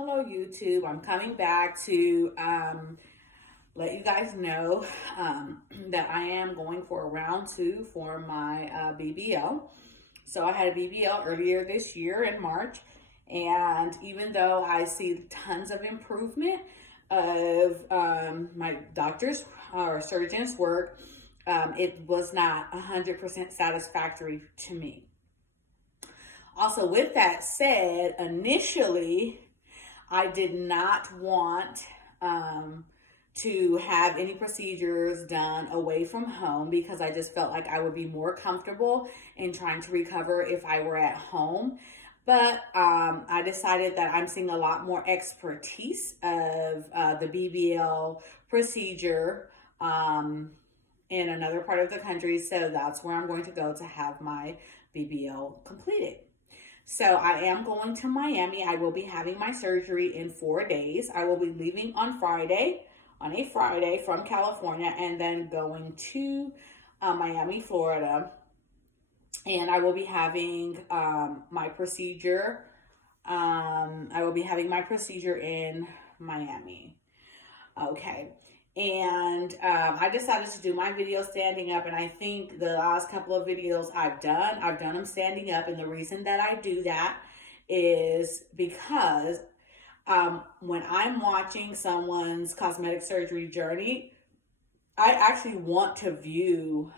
Hello, YouTube. I'm coming back to let you guys know that I am going for a round two for my BBL. So I had a BBL earlier this year in March, and even though I see tons of improvement of my doctor's or surgeon's work, it was not 100% satisfactory to me. Also, with that said, initially, I did not want to have any procedures done away from home because I just felt like I would be more comfortable in trying to recover if I were at home. But I decided that I'm seeing a lot more expertise of the BBL procedure in another part of the country. So that's where I'm going to go to have my BBL completed. So I am going to Miami. I will be having my surgery in 4 days. I will be leaving on a Friday from California, and then going to Miami, Florida. And I will be having my procedure. I will be having my procedure in Miami. Okay. And I decided to do my video standing up, and I think the last couple of videos I've done them standing up. And the reason that I do that is because when I'm watching someone's cosmetic surgery journey, I actually want to view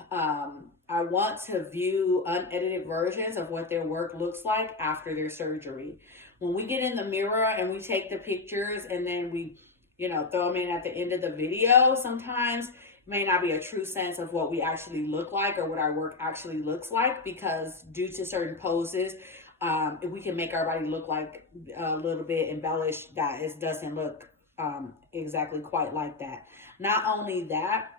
unedited versions of what their work looks like after their surgery. When we get in the mirror and we take the pictures and then we throw them in at the end of the video, sometimes it may not be a true sense of what we actually look like or what our work actually looks like, because due to certain poses, we can make our body look like a little bit embellished that it doesn't look exactly quite like that. Not only that,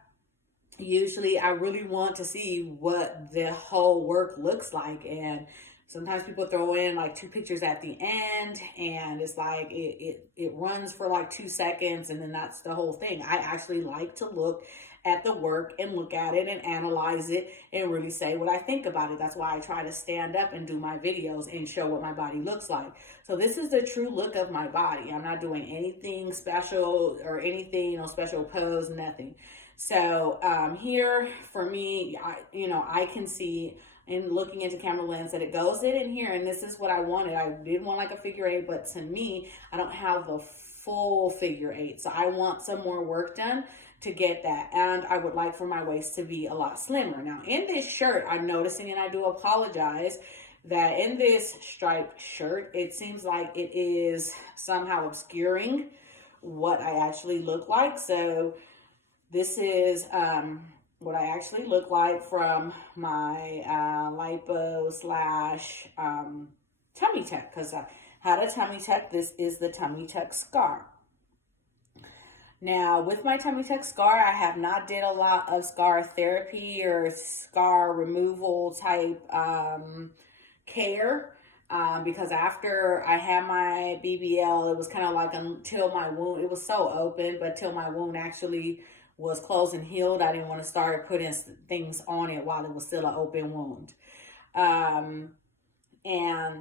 usually I really want to see what the whole work looks like, and sometimes people throw in like 2 pictures at the end, and it's like it runs for like 2 seconds, and then that's the whole thing. I actually like to look at the work and look at it and analyze it and really say what I think about it. That's why I try to stand up and do my videos and show what my body looks like. So this is the true look of my body. I'm not doing anything special or anything, special pose, nothing. So here for me, I can see in looking into camera lens that it goes in here, and this is what I wanted. I didn't want like a figure 8, but to me, I don't have the full figure 8, so I want some more work done to get that. And I would like for my waist to be a lot slimmer. Now in this shirt, I'm noticing, and I do apologize, that in this striped shirt, it seems like it is somehow obscuring what I actually look like. So this is what I actually look like from my lipo slash tummy tuck, because I had a tummy tuck. This is the tummy tuck scar. Now, with my tummy tuck scar, I have not did a lot of scar therapy or scar removal type care. Because after I had my BBL, it was kind of like until my wound, it was so open, but till my wound actually was closed and healed, I didn't want to start putting things on it while it was still an open wound. And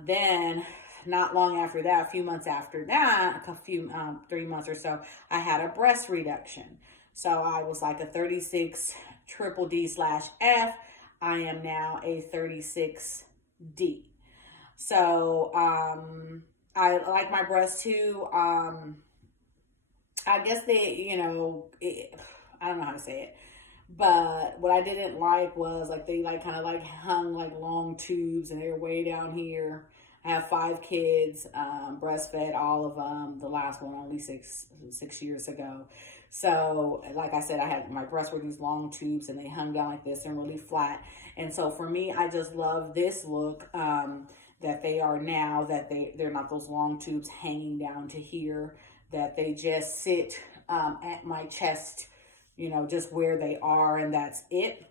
then not long after that, a few months after that, 3 months or so, I had a breast reduction. So I was like a 36 triple D/F. I am now a 36D. So I like my breasts too. I guess I don't know how to say it, but what I didn't like was like they like kind of like hung like long tubes, and they're way down here. I have 5 kids, breastfed all of them. The last one only six years ago. So like I said, I had my breasts were these long tubes, and they hung down like this and really flat. And so for me, I just love this look that they are now, that they're not those long tubes hanging down to here, that they just sit at my chest, just where they are, and that's it.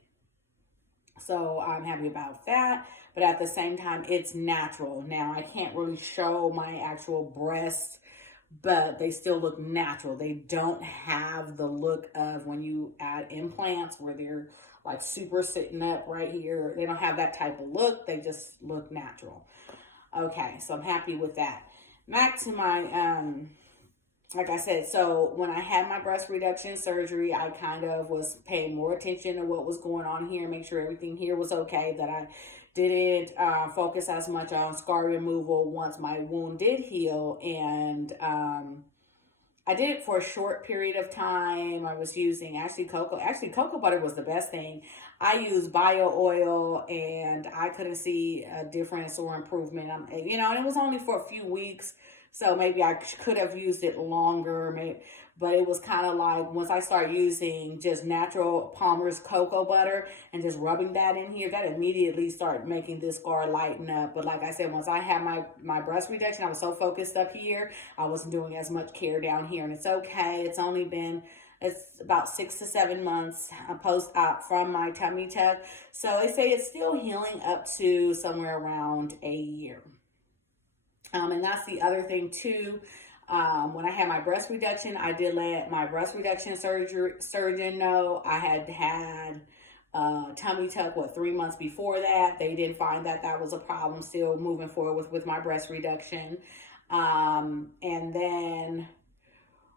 So I'm happy about that. But at the same time, it's natural. Now, I can't really show my actual breasts, but they still look natural. They don't have the look of when you add implants where they're like super sitting up right here. They don't have that type of look. They just look natural. Okay, so I'm happy with that. back to my, like I said, so when I had my breast reduction surgery, I kind of was paying more attention to what was going on here, make sure everything here was okay, that I didn't focus as much on scar removal once my wound did heal. And I did it for a short period of time. I was using cocoa butter was the best thing. I used bio oil and I couldn't see a difference or improvement. And it was only for a few weeks. So maybe I could have used it longer, but it was kind of like once I started using just natural Palmer's cocoa butter and just rubbing that in here, that immediately started making this scar lighten up. But like I said, once I had my breast reduction, I was so focused up here, I wasn't doing as much care down here. And it's okay. It's about 6 to 7 months post-op from my tummy tuck. So they say it's still healing up to somewhere around a year. And that's the other thing too. When I had my breast reduction, I did let my breast reduction surgeon know I had tummy tuck 3 months before that. They didn't find that was a problem. Still moving forward with my breast reduction. And then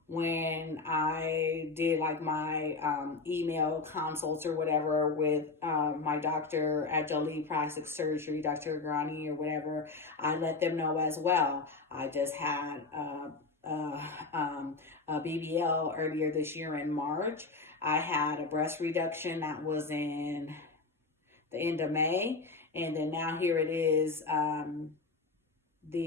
when I did like my email consults or whatever with my doctor at Jolie Plastic Surgery, Dr. Grani or whatever, I let them know as well. I just had a BBL earlier this year in March. I had a breast reduction that was in the end of May, and then now here it is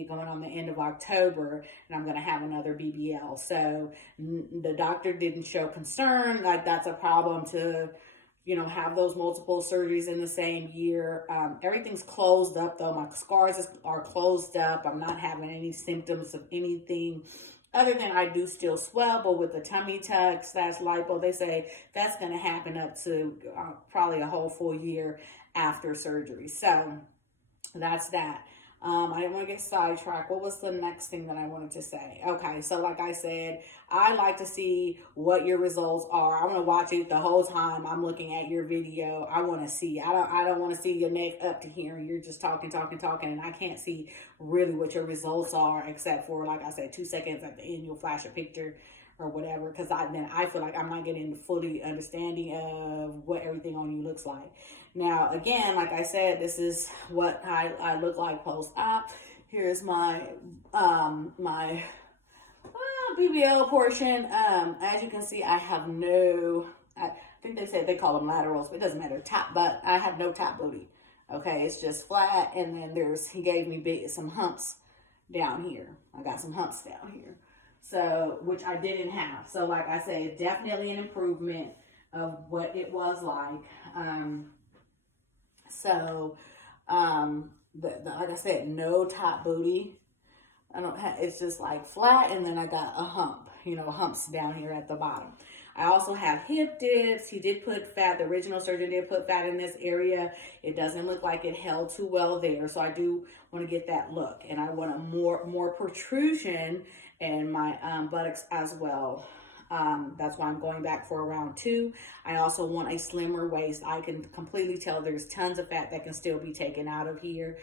going on the end of October, and I'm going to have another BBL. So the doctor didn't show concern like that's a problem to have those multiple surgeries in the same year. Everything's closed up though. My scars are closed up. I'm not having any symptoms of anything other than I do still swell, but with the tummy tuck / lipo, they say that's going to happen up to probably a whole full year after surgery. So that's that. I didn't want to get sidetracked. What was the next thing that I wanted to say? Okay, so like I said, I like to see what your results are. I want to watch it the whole time I'm looking at your video. I want to see. I don't want to see your neck up to here and you're just talking, and I can't see really what your results are except for, like I said, 2 seconds at the end you'll flash a picture or whatever, because then I feel like I'm not getting fully understanding of what everything on you looks like. Now, again, like I said, this is what I look like post-op. Here's my my BBL portion. As you can see, I have I think they said they call them laterals, but it doesn't matter. Top butt. I have no top booty. Okay, it's just flat, and then he gave me some humps down here. I got some humps down here. So, which I didn't have. So, like I said, definitely an improvement of what it was like. Like I said, no top booty. It's just like flat, and then I got a hump, humps down here at the bottom. I also have hip dips. He did put fat. The original surgeon did put fat in this area. It doesn't look like it held too well there. So I do want to get that look, and I want a more protrusion in my buttocks as well. That's why I'm going back for round 2. I also want a slimmer waist. I can completely tell there's tons of fat that can still be taken out of here.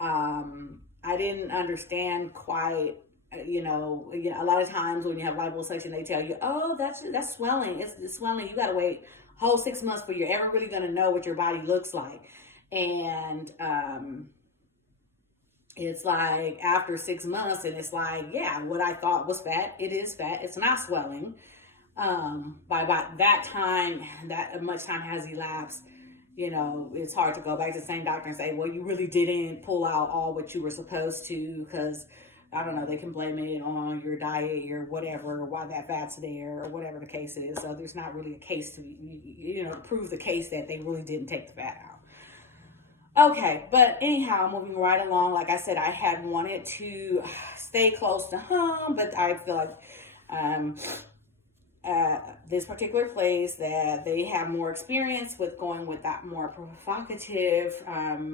I didn't understand quite, a lot of times when you have liposuction, they tell you, oh, that's swelling. It's swelling. You got to wait a whole 6 months before you're ever really going to know what your body looks like. And, it's like after 6 months, and it's like, yeah, what I thought was fat, it is fat. It's not swelling. By about that time, that much time has elapsed, it's hard to go back to the same doctor and say, well, you really didn't pull out all what you were supposed to, because I don't know, they can blame it on your diet or whatever, or why that fat's there, or whatever the case is. So there's not really a case to, prove the case that they really didn't take the fat out. Okay, but anyhow, moving right along. Like I said, I had wanted to stay close to home, but I feel like this particular place that they have more experience with going with that more provocative,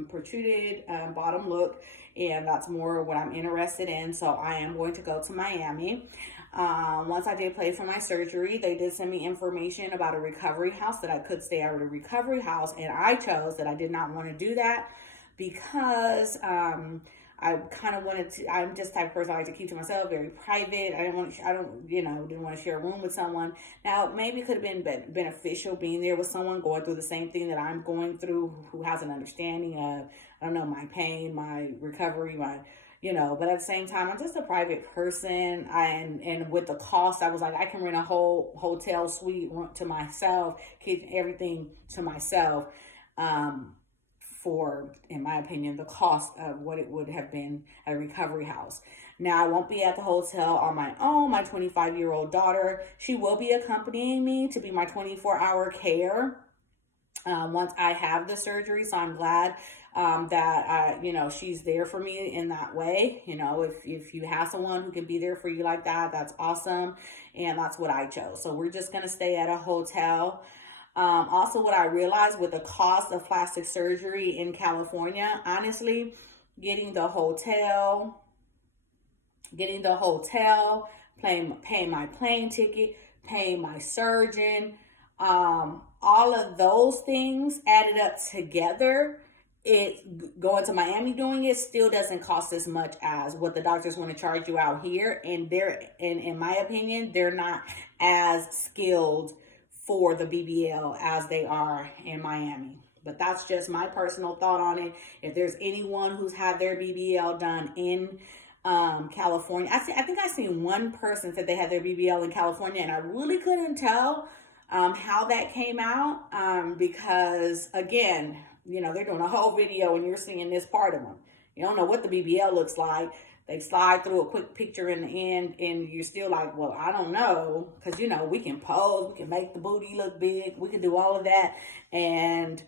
protruded bottom look, and that's more what I'm interested in. So I am going to go to Miami. Once I did pay for my surgery, they did send me information about a recovery house that I could stay at a recovery house, and I chose that I did not want to do that because I I kind of wanted to, I'm just the type of person I like to keep to myself, very private. Didn't want to share a room with someone. Now, maybe it could have been beneficial being there with someone going through the same thing that I'm going through, who has an understanding of, I don't know, my pain, my recovery, but at the same time, I'm just a private person. And with the cost, I was like, I can rent a whole hotel suite to myself, keep everything to myself. For, in my opinion, the cost of what it would have been at a recovery house. Now, I won't be at the hotel on my own. My 25-year-old daughter, she will be accompanying me to be my 24-hour care once I have the surgery. So I'm glad that she's there for me in that way. If you have someone who can be there for you like that, that's awesome. And that's what I chose. So we're just going to stay at a hotel. Also, what I realized with the cost of plastic surgery in California, honestly, getting the hotel, paying my plane ticket, paying my surgeon, all of those things added up together, going to Miami doing it still doesn't cost as much as what the doctors want to charge you out here. And in my opinion, they're not as skilled for the BBL as they are in Miami. But that's just my personal thought on it. If there's anyone who's had their BBL done in California, I think I seen one person said they had their BBL in California, and I really couldn't tell how that came out because, again, they're doing a whole video and you're seeing this part of them. You don't know what the BBL looks like. They slide through a quick picture in the end, and you're still like, well, I don't know, because, we can pose, we can make the booty look big, we can do all of that, and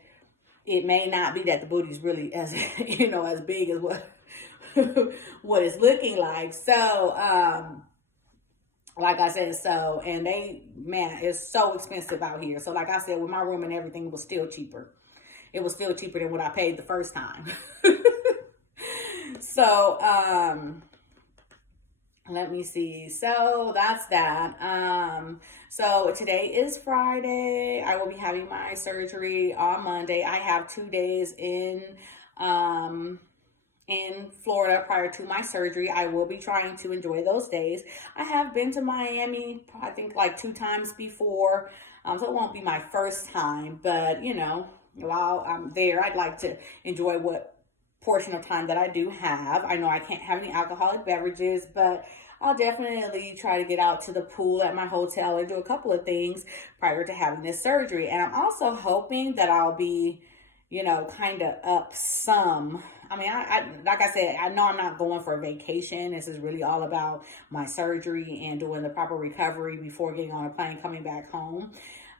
it may not be that the booty's really as, as big as what it's looking like. So, like I said, and it's so expensive out here. So, like I said, with my room and everything, it was still cheaper. It was still cheaper than what I paid the first time. So, let me see. So that's that. So today is Friday. I will be having my surgery on Monday. I have 2 days in Florida prior to my surgery. I will be trying to enjoy those days. I have been to Miami, I think like 2 times before. So it won't be my first time, but while I'm there, I'd like to enjoy what portion of time that I do have. I know I can't have any alcoholic beverages, but I'll definitely try to get out to the pool at my hotel and do a couple of things prior to having this surgery. And I'm also hoping that I'll be, kind of up some. I mean, I like I said, I know I'm not going for a vacation. This is really all about my surgery and doing the proper recovery before getting on a plane coming back home.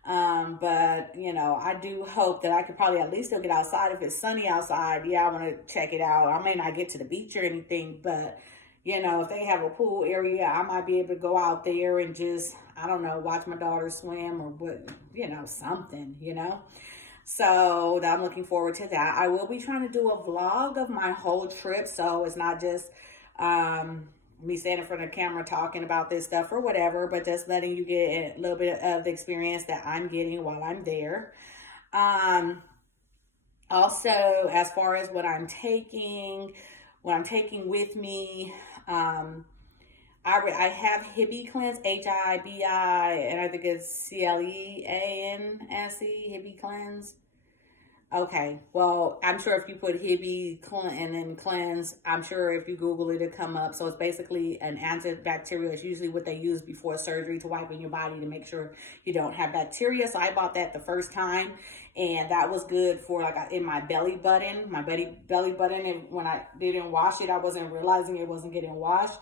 But I do hope that I could probably at least still get outside. If it's sunny outside, I want to check it out. I may not get to the beach or anything, but if they have a pool area, I might be able to go out there and just, I don't know, watch my daughter swim or what, something, So I'm looking forward to that. I will be trying to do a vlog of my whole trip. So it's not just, me standing in front of the camera talking about this stuff or whatever, but just letting you get a little bit of the experience that I'm getting while I'm there. Also, as far as what I'm taking with me, I have Hibiclens, Hibi, and I think it's Cleanse, Hibiclens. Okay, well, I'm sure if you put Hibi and then cleanse, I'm sure if you Google it, it'll come up. So it's basically an antibacterial. It's usually what they use before surgery to wipe in your body to make sure you don't have bacteria. So I bought that the first time, and that was good for in my belly button. And when I didn't wash it, I wasn't realizing it wasn't getting washed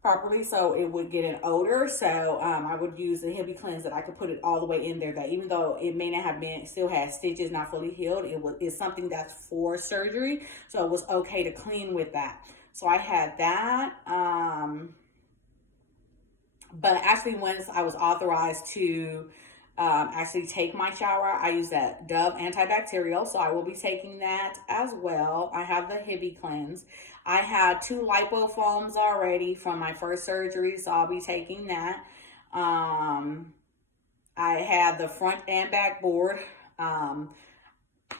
properly, so it would get an odor. So I would use the Hibiclens that I could put it all the way in there, that even though it may not have been, still had stitches, not fully healed, it's something that's for surgery, so it was okay to clean with that. So I had that. But actually, once I was authorized to actually take my shower, I use that Dove antibacterial, so I will be taking that as well. I have the Hibiclens. I had 2 lipofoams already from my first surgery, so I'll be taking that. I had the front and back board.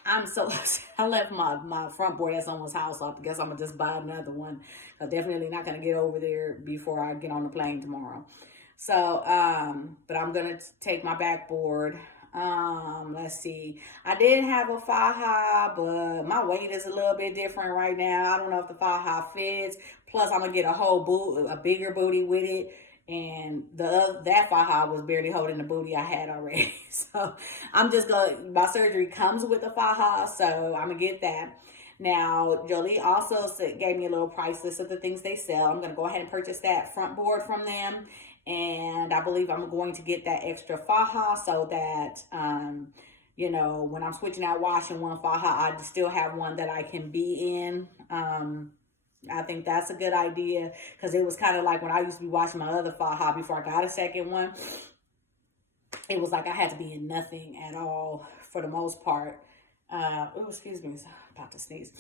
I'm so, I left my front board at someone's house, so I guess I'm going to just buy another one. I'm definitely not going to get over there before I get on the plane tomorrow. So, but I'm going to take my backboard. Let's see. I did have a faja, but my weight is a little bit different right now. I don't know if the faja fits. Plus, I'm going to get a bigger booty with it. And that faja was barely holding the booty I had already. So I'm just my surgery comes with a faja, so I'm gonna get that. Now, Jolie also gave me a little price list of the things they sell. I'm gonna go ahead and purchase that front board from them. And I believe I'm going to get that extra faja so that, you know, when I'm switching out washing one faja, I still have one that I can be in. I think that's a good idea, because it was kind of like when I used to be washing my other faja before I got a second one. It was like I had to be in nothing at all for the most part. Oh, excuse me, I'm about to sneeze.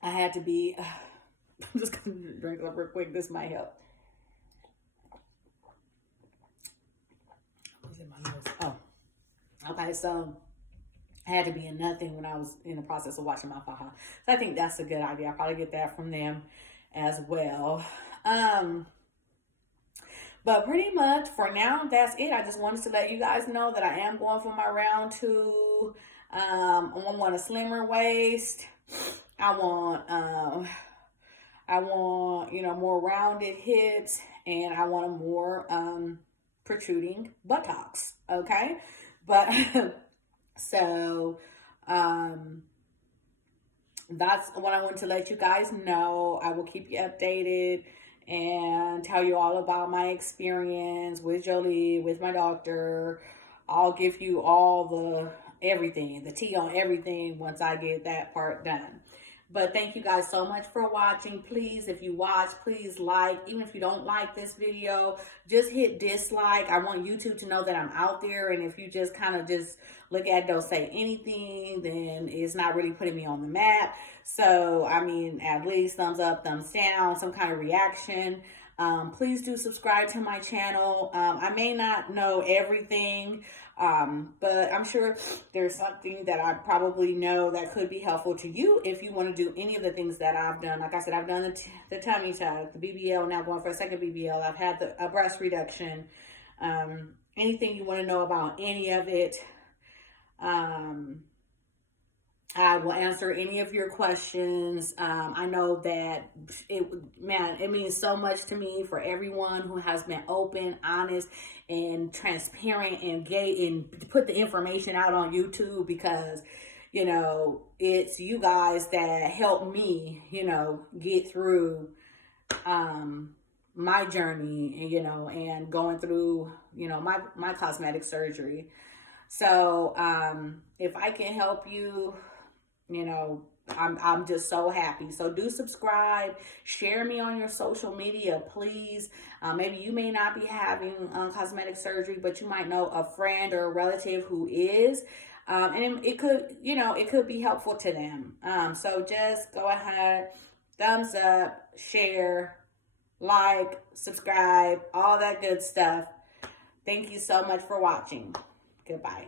I had to be, I'm just going to drink up real quick. This might help. What's in my nose? Oh, okay, so I had to be in nothing when I was in the process of washing my faja. So I think that's a good idea. I'll probably get that from them as well. But pretty much for now, that's it. I just wanted to let you guys know that I am going for my round 2. I want a slimmer waist. I want, you know, more rounded hips, and I want a more protruding buttocks. Okay, but so that's what I want to let you guys know. I will keep you updated and tell you all about my experience with Jolie, with my doctor. I'll give you all everything, the tea on everything once I get that part done. But thank you guys so much for watching. Please, if you watch, please like. Even if you don't like this video, just hit dislike. I want YouTube to know that I'm out there. And if you just kind of just look at it, don't say anything, then it's not really putting me on the map. So, I mean, at least thumbs up, thumbs down, some kind of reaction. Please do subscribe to my channel. I may not know everything, but I'm sure there's something that I probably know that could be helpful to you if you want to do any of the things that I've done. Like I said, I've done the tummy tuck, the BBL, now going for a second BBL. I've had a breast reduction. Anything you want to know about any of it, I will answer any of your questions. I know that it means so much to me for everyone who has been open, honest, and transparent and put the information out on YouTube, because, you know, it's you guys that help me, you know, get through my journey, and, you know, and going through, you know, my cosmetic surgery. So if I can help you, you know, I'm just so happy. So do subscribe, share me on your social media, please. Maybe you may not be having cosmetic surgery, but you might know a friend or a relative who is. And it could, you know, it could be helpful to them. So just go ahead, thumbs up, share, like, subscribe, all that good stuff. Thank you so much for watching. Goodbye.